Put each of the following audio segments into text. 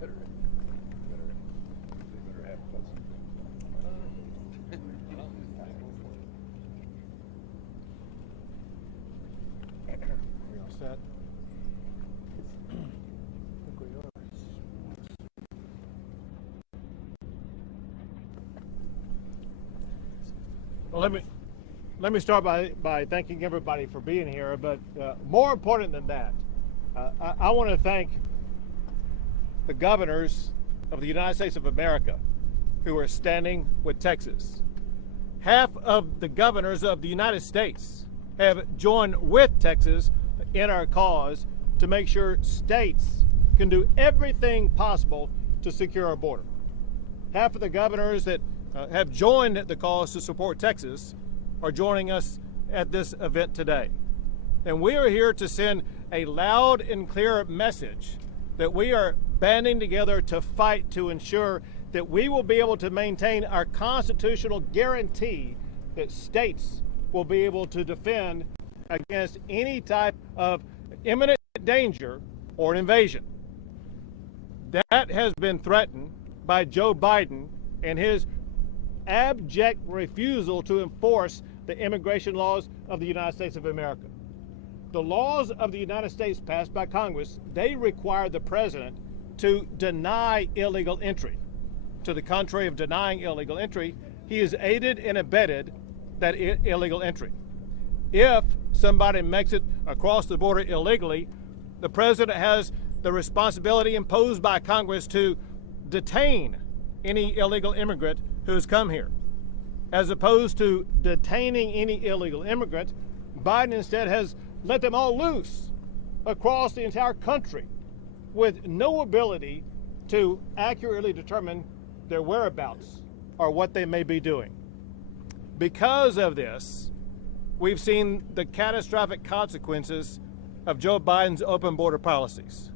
Set. Well, let me start by thanking everybody for being here, but more important than that, I want to thank the governors of the United States of America who are standing with Texas. Half of the governors of the United States have joined with Texas in our cause to make sure states can do everything possible to secure our border. Half of the governors that have joined the cause to support Texas are joining us at this event today. And we are here to send a loud and clear message that we are banding together to fight to ensure that we will be able to maintain our constitutional guarantee that states will be able to defend against any type of imminent danger or an invasion. That has been threatened by Joe Biden and his abject refusal to enforce the immigration laws of the United States of America. The laws of the United States passed by Congress, they require the president to deny illegal entry. To the contrary of denying illegal entry, he has aided and abetted that illegal entry. If somebody makes it across the border illegally, the president has the responsibility imposed by Congress to detain any illegal immigrant who has come here. As opposed to detaining any illegal immigrant, Biden instead has let them all loose across the entire country with no ability to accurately determine their whereabouts or what they may be doing. Because of this, we've seen the catastrophic consequences of Joe Biden's open border policies.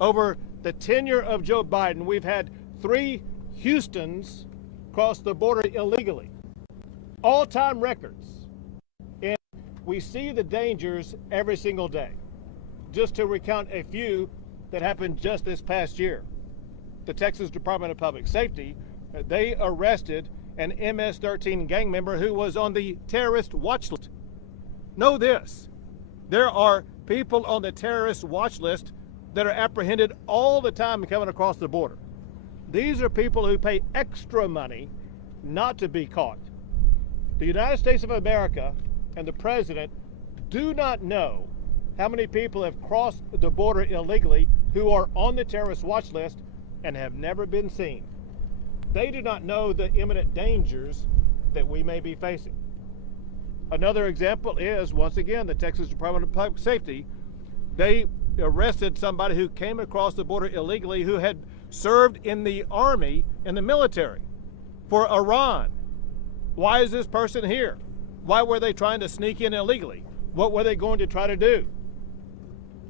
Over the tenure of Joe Biden, we've had 3 Houstons cross the border illegally. All-time records. And we see the dangers every single day. Just to recount a few that happened just this past year. The Texas Department of Public Safety, they arrested an MS-13 gang member who was on the terrorist watch list. Know this, there are people on the terrorist watch list that are apprehended all the time coming across the border. These are people who pay extra money not to be caught. The United States of America and the president do not know how many people have crossed the border illegally who are on the terrorist watch list and have never been seen. They do not know the imminent dangers that we may be facing. Another example is, once again, the Texas Department of Public Safety. They arrested somebody who came across the border illegally who had served in the army, in the military, for Iran. Why is this person here? Why were they trying to sneak in illegally? What were they going to try to do?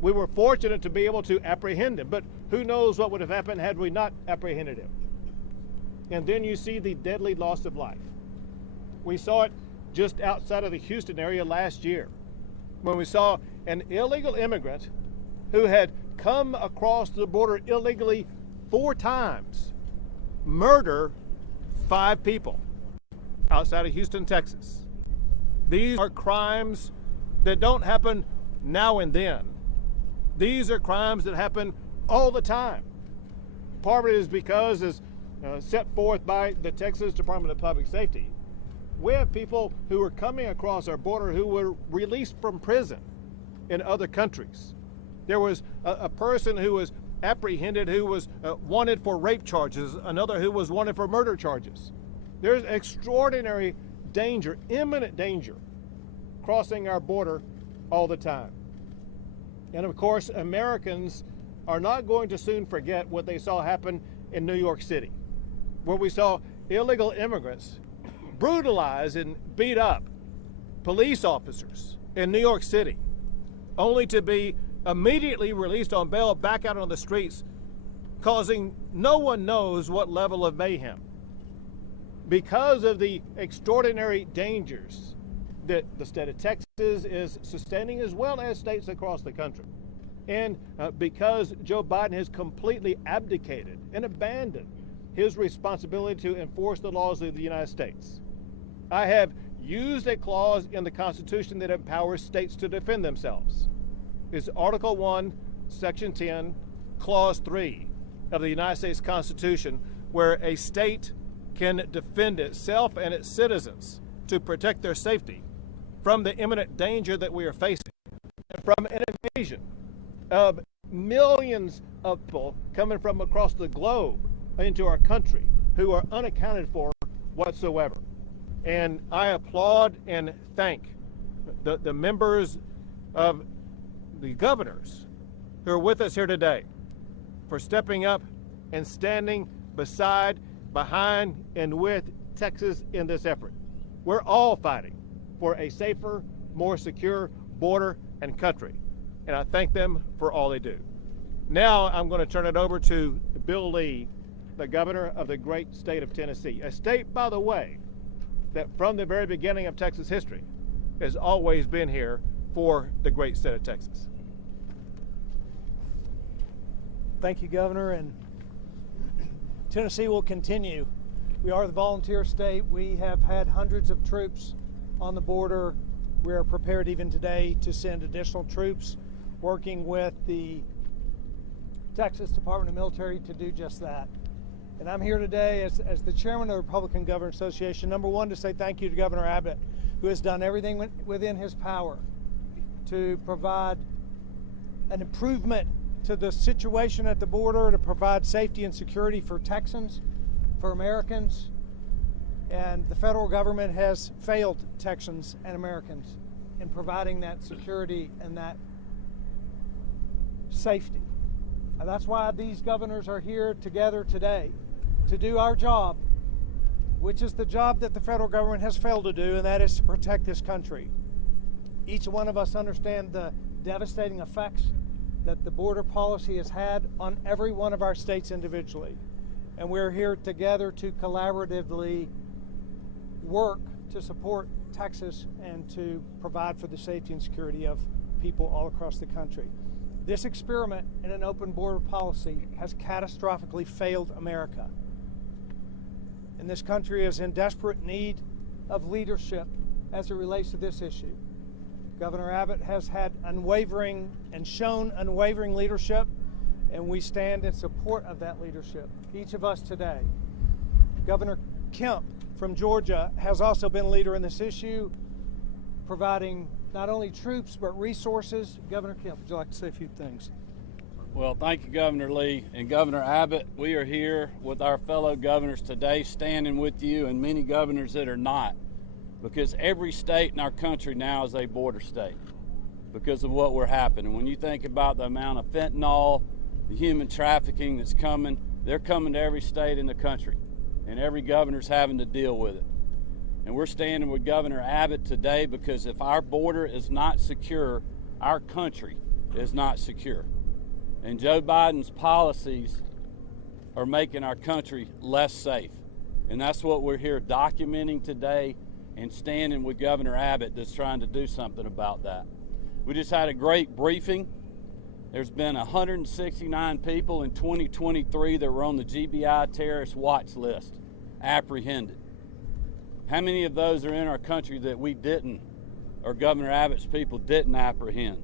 We were fortunate to be able to apprehend him, but who knows what would have happened had we not apprehended him. And then you see the deadly loss of life. We saw it just outside of the Houston area last year when we saw an illegal immigrant who had come across the border illegally 4 times murder 5 people outside of Houston, Texas. These are crimes that don't happen now and then. These are crimes that happen all the time. Part of it is because, as set forth by the Texas Department of Public Safety, we have people who are coming across our border who were released from prison in other countries. There was a person who was apprehended who was wanted for rape charges, another who was wanted for murder charges. There's extraordinary danger, imminent danger, crossing our border all the time. And of course, Americans are not going to soon forget what they saw happen in New York City, where we saw illegal immigrants brutalize and beat up police officers in New York City, only to be immediately released on bail back out on the streets, causing no one knows what level of mayhem. Because of the extraordinary dangers that the state of Texas is sustaining, as well as states across the country. and because Joe Biden has completely abdicated and abandoned his responsibility to enforce the laws of the United States. I have used a clause in the Constitution that empowers states to defend themselves. It's Article 1, Section 10, Clause 3 of the United States Constitution, where a state can defend itself and its citizens to protect their safety from the imminent danger that we are facing, and from an invasion of millions of people coming from across the globe into our country who are unaccounted for whatsoever. And I applaud and thank the members of the governors who are with us here today for stepping up and standing behind, and with Texas in this effort. We're all fighting for a safer, more secure border and country, and I thank them for all they do. Now I'm going to turn it over to Bill Lee, the governor of the great state of Tennessee, a state, by the way, that from the very beginning of Texas history has always been here for the great state of Texas. Thank you, Governor, and Tennessee will continue. We are the volunteer state. We have had hundreds of troops on the border. We are prepared even today to send additional troops, working with the Texas Department of Military to do just that. And I'm here today as the chairman of the Republican Governors Association, number one, to say thank you to Governor Abbott, who has done everything within his power to provide an improvement to the situation at the border, to provide safety and security for Texans, for Americans. And the federal government has failed Texans and Americans in providing that security and that safety. And that's why these governors are here together today to do our job, which is the job that the federal government has failed to do, and that is to protect this country. Each one of us understand the devastating effects that the border policy has had on every one of our states individually. And we're here together to collaboratively work to support Texas and to provide for the safety and security of people all across the country. This experiment in an open border policy has catastrophically failed America. And this country is in desperate need of leadership as it relates to this issue. Governor Abbott has had unwavering and shown unwavering leadership, and we stand in support of that leadership, each of us today. Governor Kemp from Georgia has also been a leader in this issue, providing not only troops but resources. Governor Kemp, would you like to say a few things? Well, thank you, Governor Lee. And Governor Abbott, we are here with our fellow governors today, standing with you and many governors that are not, because every state in our country now is a border state because of what we're happening. When you think about the amount of fentanyl, the human trafficking that's coming, they're coming to every state in the country, and every governor's having to deal with it. And we're standing with Governor Abbott today because if our border is not secure, our country is not secure. And Joe Biden's policies are making our country less safe. And that's what we're here documenting today and standing with Governor Abbott that's trying to do something about that. We just had a great briefing. There's been 169 people in 2023 that were on the GBI terrorist watch list, apprehended. How many of those are in our country that we didn't, or Governor Abbott's people didn't apprehend?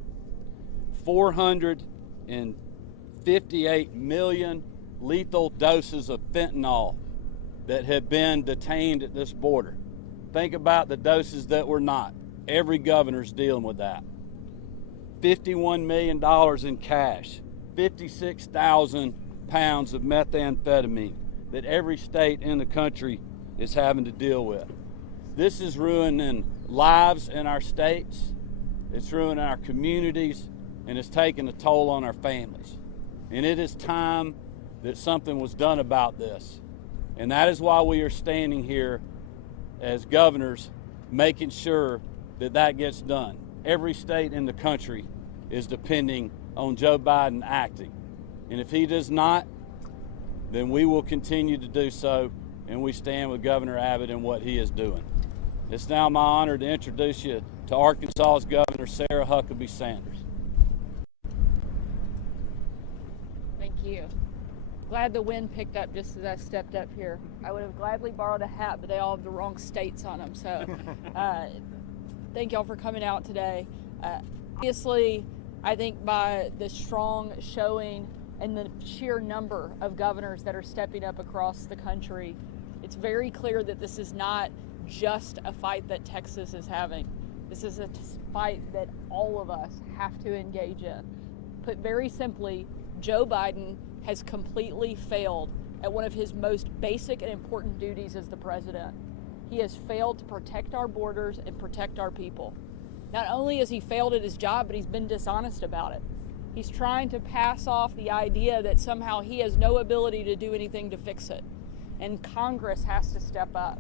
458 million lethal doses of fentanyl that have been detained at this border. Think about the doses that were not. Every governor's dealing with that. $51 million in cash, 56,000 pounds of methamphetamine that every state in the country is having to deal with. This is ruining lives in our states, it's ruining our communities, and it's taking a toll on our families. And it is time that something was done about this. And that is why we are standing here as governors, making sure that that gets done. Every state in the country is depending on Joe Biden acting. And if he does not, then we will continue to do so, and we stand with Governor Abbott in what he is doing. It's now my honor to introduce you to Arkansas's Governor, Sarah Huckabee Sanders. you. Glad the wind picked up just as I stepped up here. I would have gladly borrowed a hat, but they all have the wrong states on them. So thank y'all for coming out today. Obviously, I think by the strong showing and the sheer number of governors that are stepping up across the country, it's very clear that this is not just a fight that Texas is having. This is a fight that all of us have to engage in. Put very simply, Joe Biden has completely failed at one of his most basic and important duties as the president. He has failed to protect our borders and protect our people. Not only has he failed at his job, but he's been dishonest about it. He's trying to pass off the idea that somehow he has no ability to do anything to fix it. And Congress has to step up.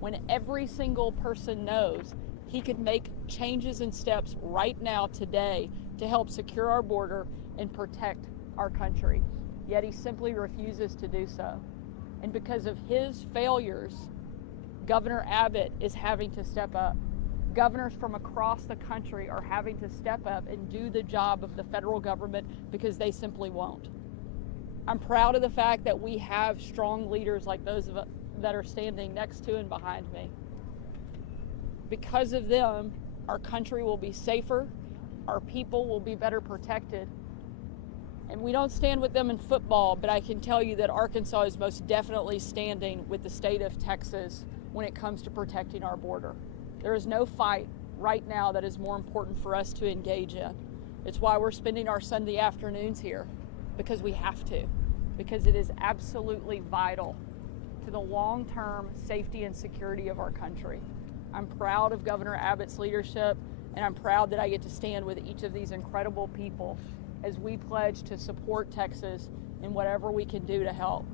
When every single person knows he could make changes and steps right now, today, to help secure our border and protect our country. Yet he simply refuses to do so. And because of his failures, Governor Abbott is having to step up. Governors from across the country are having to step up and do the job of the federal government because they simply won't. I'm proud of the fact that we have strong leaders like those of us that are standing next to and behind me. Because of them, our country will be safer, our people will be better protected. And we don't stand with them in football, but I can tell you that Arkansas is most definitely standing with the state of Texas when it comes to protecting our border. There is no fight right now that is more important for us to engage in. It's why we're spending our Sunday afternoons here, because we have to, because it is absolutely vital to the long-term safety and security of our country. I'm proud of Governor Abbott's leadership, and I'm proud that I get to stand with each of these incredible people as we pledge to support Texas in whatever we can do to help.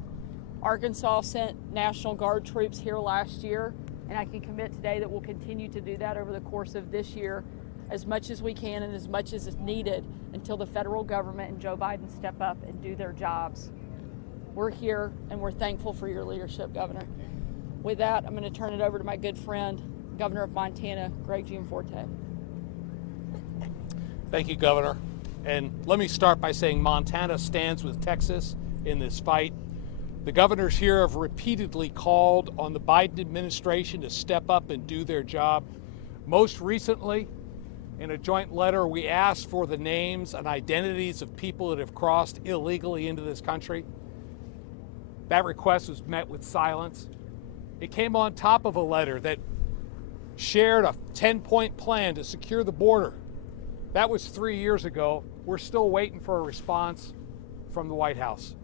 Arkansas sent National Guard troops here last year, and I can commit today that we'll continue to do that over the course of this year as much as we can and as much as is needed until the federal government and Joe Biden step up and do their jobs. We're here, and we're thankful for your leadership, Governor. With that, I'm going to turn it over to my good friend, Governor of Montana, Gianforte. Thank you, Governor. And let me start by saying Montana stands with Texas in this fight. The governors here have repeatedly called on the Biden administration to step up and do their job. Most recently, in a joint letter, we asked for the names and identities of people that have crossed illegally into this country. That request was met with silence. It came on top of a letter that shared a 10-point plan to secure the border. That was 3 years ago. We're still waiting for a response from the White House.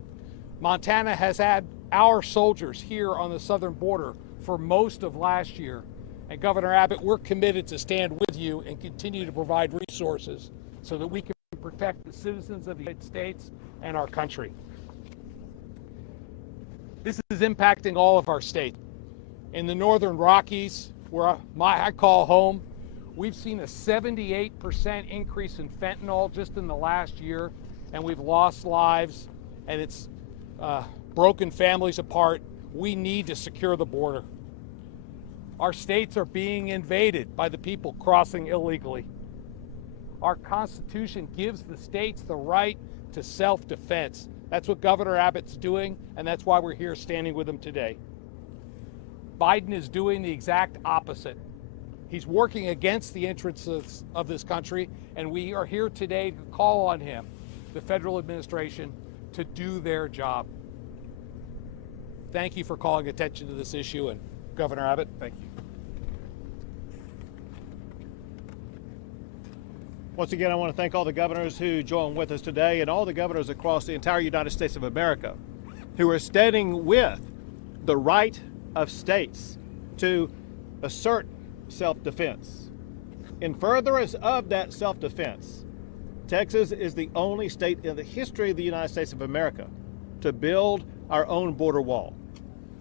Montana has had our soldiers here on the southern border for most of last year. And Governor Abbott, we're committed to stand with you and continue to provide resources so that we can protect the citizens of the United States and our country. This is impacting all of our states. In the Northern Rockies, where I call home, we've seen a 78% increase in fentanyl just in the last year, and we've lost lives, and it's broken families apart. We need to secure the border. Our states are being invaded by the people crossing illegally. Our Constitution gives the states the right to self-defense. That's what Governor Abbott's doing, and that's why we're here standing with him today. Biden is doing the exact opposite. He's working against the interests of this country, and we are here today to call on him, the federal administration, to do their job. Thank you for calling attention to this issue, and Governor Abbott, thank you. Once again, I want to thank all the governors who joined with us today and all the governors across the entire United States of America who are standing with the right of states to assert self-defense. In furtherance of that self-defense, Texas is the only state in the history of the United States of America to build our own border wall.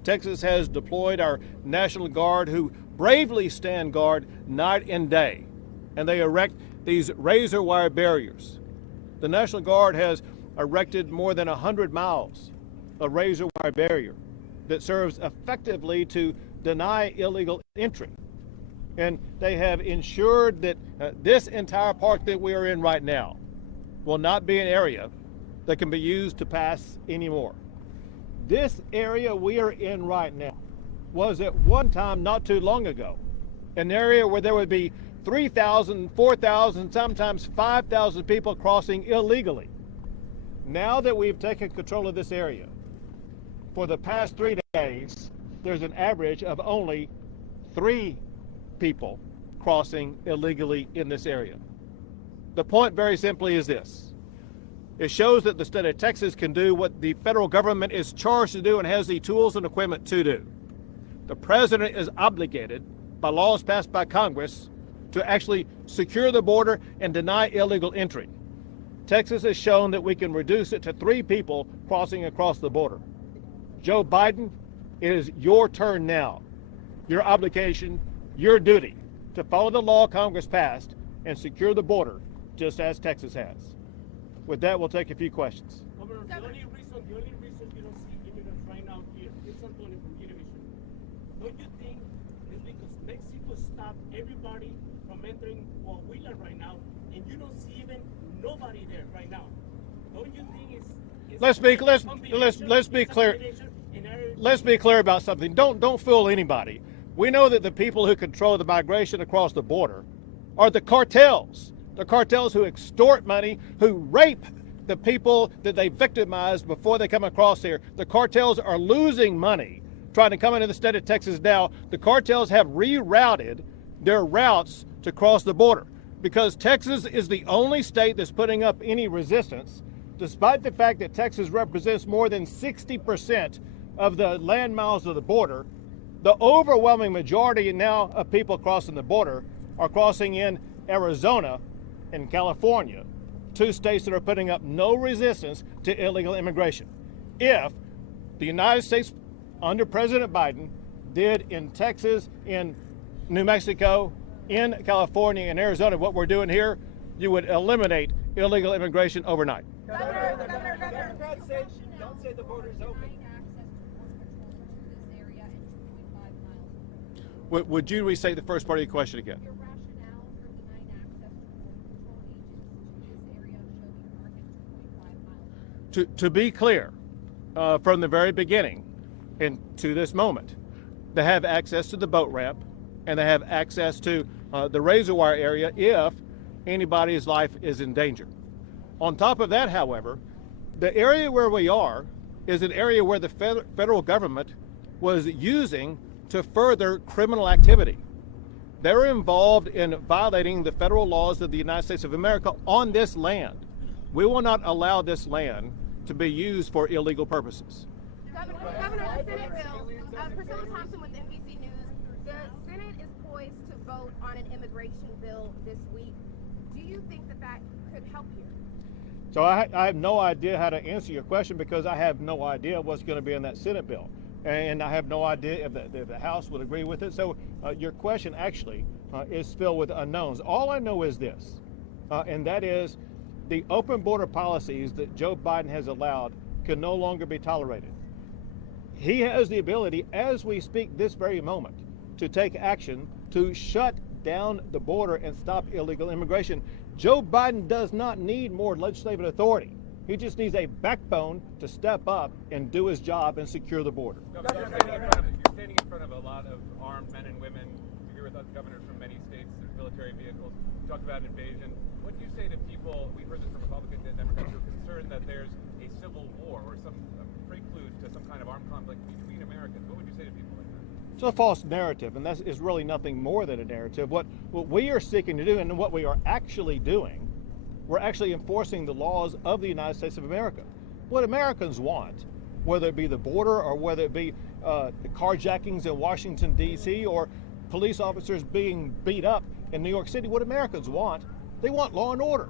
Texas has deployed our National Guard who bravely stand guard night and day, and they erect these razor wire barriers. The National Guard has erected more than 100 miles of razor wire barrier that serves effectively to deny illegal entry. And they have ensured that this entire park that we are in right now will not be an area that can be used to pass anymore. This area we are in right now was at one time, not too long ago, an area where there would be 3,000, 4,000, sometimes 5,000 people crossing illegally. Now that we've taken control of this area, for the past 3 days, there's an average of only 3 people crossing illegally in this area. The point very simply is this. It shows that the state of Texas can do what the federal government is charged to do and has the tools and equipment to do. The president is obligated by laws passed by Congress to actually secure the border and deny illegal entry. Texas has shown that we can reduce it to 3 people crossing across the border. Joe Biden, it is your turn now. Your obligation, your duty to follow the law Congress passed and secure the border just as Texas has. With that, we'll take a few questions. Governor, the only reason you don't see immigrants right now here is Antonio from Univision. Don't you think it's because Mexico stopped everybody from entering Coahuila right now, and you don't see even nobody there right now? Don't you think it's Let's be clear. Let's be clear about something. Don't fool anybody. We know that the people who control the migration across the border are the cartels. The cartels who extort money, who rape the people that they victimized before they come across here. The cartels are losing money trying to come into the state of Texas now. The cartels have rerouted their routes to cross the border because Texas is the only state that's putting up any resistance, despite the fact that Texas represents more than 60% of the land miles of the border. The overwhelming majority now of people crossing the border are crossing in Arizona and California, 2 states that are putting up no resistance to illegal immigration. If the United States under President Biden did in Texas, in New Mexico, in California, and Arizona what we're doing here, you would eliminate illegal immigration overnight. Governor, don't say the border's open. Would you restate the first part of your question again? Your rationale for denying access to border patrol agents to this area showing a market 2.5 miles. To be clear, from the very beginning and to this moment, they have access to the boat ramp and they have access to the razor wire area if anybody's life is in danger. On top of that, however, the area where we are is an area where the federal government was using to further criminal activity. They're involved in violating the federal laws of the United States of America on this land. We will not allow this land to be used for illegal purposes. Governor, the Senate bill, Priscilla Thompson with NBC News, the Senate is poised to vote on an immigration bill this week. Do you think that could help here? So I have no idea how to answer your question because I have no idea what's going to be in that Senate bill. And I have no idea if the House would agree with it. So your question actually is filled with unknowns. All I know is this, and that is the open border policies that Joe Biden has allowed can no longer be tolerated. He has the ability, as we speak this very moment, to take action to shut down the border and stop illegal immigration. Joe Biden does not need more legislative authority. He just needs a backbone to step up and do his job and secure the border. Governor, you're standing in front of a lot of armed men and women. You're here with governors from many states. There's military vehicles. You talked about invasion. What do you say to people, we've heard this from Republicans and Democrats, who are concerned that there's a civil war or some prelude to some kind of armed conflict between Americans? What would you say to people like that? It's a false narrative, and that is really nothing more than a narrative. What we are seeking to do and what we are actually doing, we're actually enforcing the laws of the United States of America. What Americans want, whether it be the border or whether it be the carjackings in Washington, D.C., or police officers being beat up in New York City, what Americans want, they want law and order,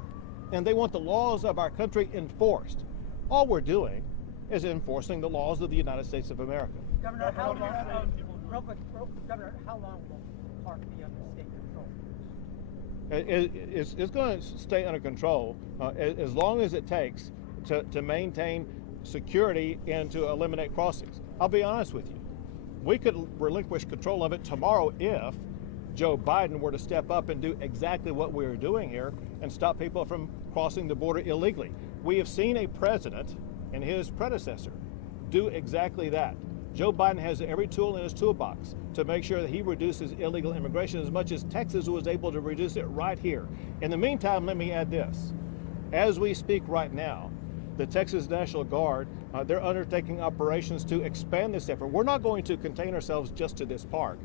and they want the laws of our country enforced. All we're doing is enforcing the laws of the United States of America. Governor, how long will the park be under state control? It's going to stay under control as long as it takes to maintain security and to eliminate crossings. I'll be honest with you. We could relinquish control of it tomorrow if Joe Biden were to step up and do exactly what we're doing here and stop people from crossing the border illegally. We have seen a president and his predecessor do exactly that. Joe Biden has every tool in his toolbox to make sure that he reduces illegal immigration as much as Texas was able to reduce it right here. In the meantime, let me add this. As we speak right now, the Texas National Guard, they're undertaking operations to expand this effort. We're not going to contain ourselves just to this park.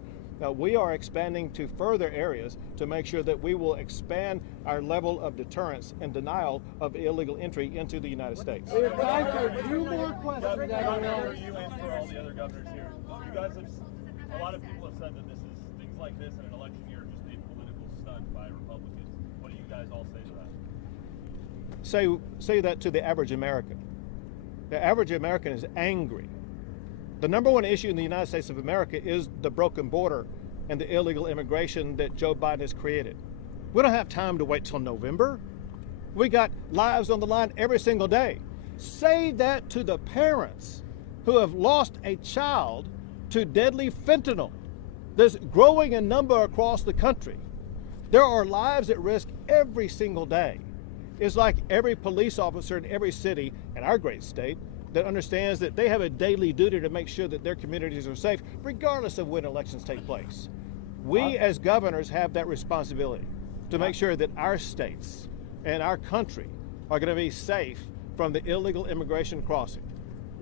We are expanding to further areas to make sure that we will expand our level of deterrence and denial of illegal entry into the United States. We have time for 2 more questions. Governor, are you in for all the other governors here? You guys have, a lot of people have said that this is, things like this in an election year are just a political stunt by Republicans. What do you guys all say to that? Say that to the average American. The average American is angry. The number one issue in the United States of America is the broken border and the illegal immigration that Joe Biden has created. We don't have time to wait till November. We got lives on the line every single day. Say that to the parents who have lost a child to deadly fentanyl that's growing in number across the country. There are lives at risk every single day. It's like every police officer in every city in our great state that understands that they have a daily duty to make sure that their communities are safe, regardless of when elections take place. We as governors have that responsibility to make sure that our states and our country are going to be safe from the illegal immigration crossing.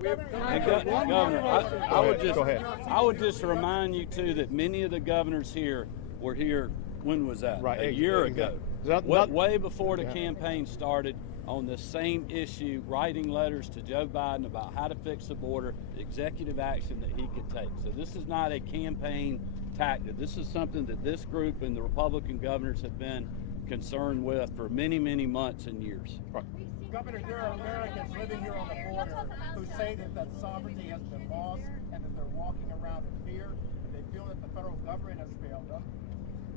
Governor, I would just remind you too that many of the governors here were here. When was that? Right, a year ago. Not way before the campaign started, on the same issue, writing letters to Joe Biden about how to fix the border, the executive action that he could take. So this is not a campaign tactic. This is something that this group and the Republican governors have been concerned with for many, many months and years. Right. Governor, there are Americans living here on the border who say that sovereignty has been lost and that they're walking around in fear. They feel that the federal government has failed them.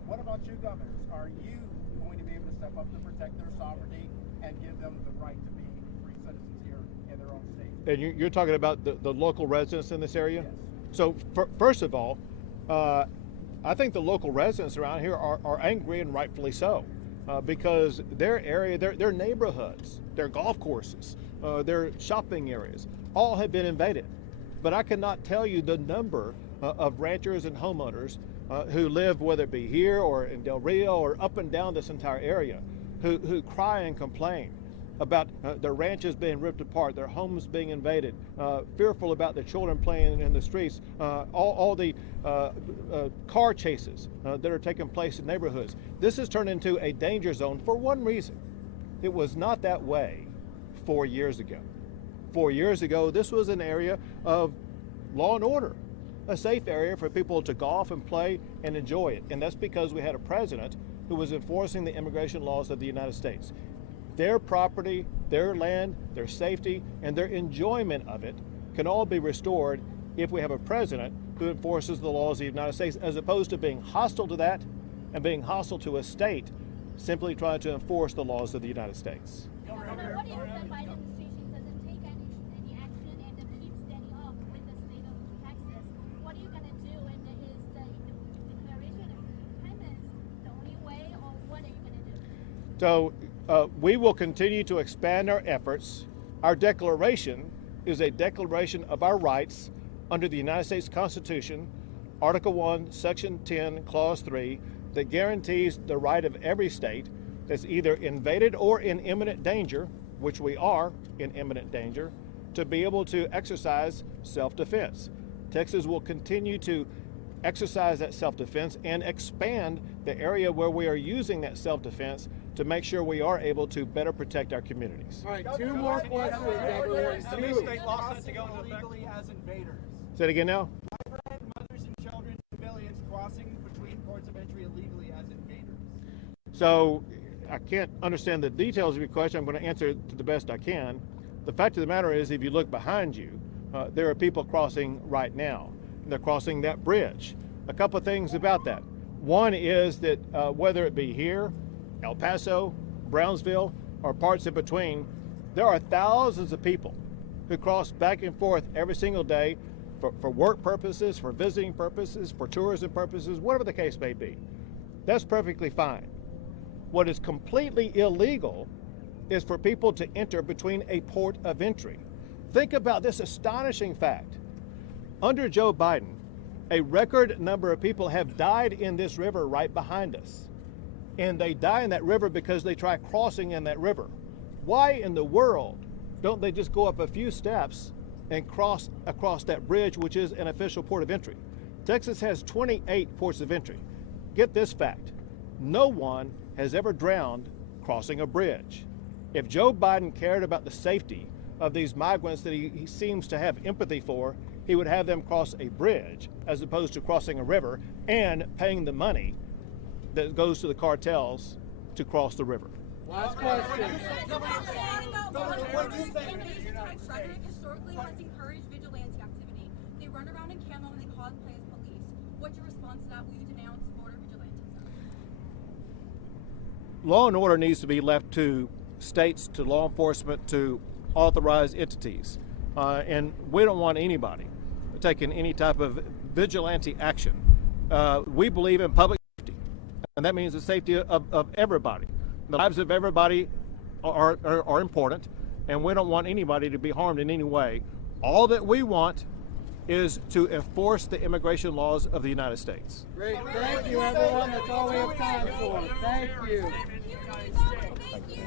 What about you, governors? Are you going to be able to step up to protect their sovereignty and give them the right to be free citizens here in their own state? And you're talking about the local residents in this area? Yes. So first of all, I think the local residents around here are angry, and rightfully so, because their area, their neighborhoods, their golf courses, their shopping areas, all have been invaded. But I cannot tell you the number of ranchers and homeowners who live, whether it be here or in Del Rio or up and down this entire area, who cry and complain about their ranches being ripped apart, their homes being invaded, fearful about their children playing in the streets, all the car chases that are taking place in neighborhoods. This has turned into a danger zone for one reason. It was not that way 4 years ago. 4 years ago, this was an area of law and order, a safe area for people to golf and play and enjoy it. And that's because we had a president who was enforcing the immigration laws of the United States. Their property, their land, their safety, and their enjoyment of it can all be restored if we have a president who enforces the laws of the United States, as opposed to being hostile to that and being hostile to a state simply trying to enforce the laws of the United States. What if the Biden administration doesn't take any action and then keeps standing up with the state of Texas? What are you going to do? And is the declaration of independence the only way, or what are you going to do? So we will continue to expand our efforts. Our declaration is a declaration of our rights under the United States Constitution, Article 1, Section 10, Clause 3, that guarantees the right of every state that's either invaded or in imminent danger, which we are in imminent danger, to be able to exercise self-defense. Texas will continue to exercise that self-defense and expand the area where we are using that self-defense to make sure we are able to better protect our communities. All right, 2 more questions, everyone. Some state laws to go illegally as invaders. Say it again now. Mothers and children, civilians crossing between ports of entry illegally as invaders. So I can't understand the details of your question. I'm going to answer it to the best I can. The fact of the matter is, if you look behind you, there are people crossing right now. They're crossing that bridge. A couple of things about that. One is that whether it be here, El Paso, Brownsville, or parts in between, there are thousands of people who cross back and forth every single day for work purposes, for visiting purposes, for tourism purposes, whatever the case may be. That's perfectly fine. What is completely illegal is for people to enter between a port of entry. Think about this astonishing fact. Under Joe Biden, a record number of people have died in this river right behind us. And they die in that river because they try crossing in that river. Why in the world don't they just go up a few steps and cross across that bridge, which is an official port of entry? Texas has 28 ports of entry. Get this fact. No one has ever drowned crossing a bridge. If Joe Biden cared about the safety of these migrants that he seems to have empathy for, he would have them cross a bridge as opposed to crossing a river and paying the money that goes to the cartels to cross the river. Last question. Historically has encouraged vigilante activity. They run around in camo and they cosplay as police. What's your response to that? Will you denounce border vigilantism? Law and order needs to be left to states, to law enforcement, to authorized entities. And we don't want anybody taking any type of vigilante action. We believe in public safety, and that means the safety of everybody. The lives of everybody are important, and we don't want anybody to be harmed in any way. All that we want is to enforce the immigration laws of the United States. Great. Thank you, everyone. That's all we have time for. Thank you. Thank you.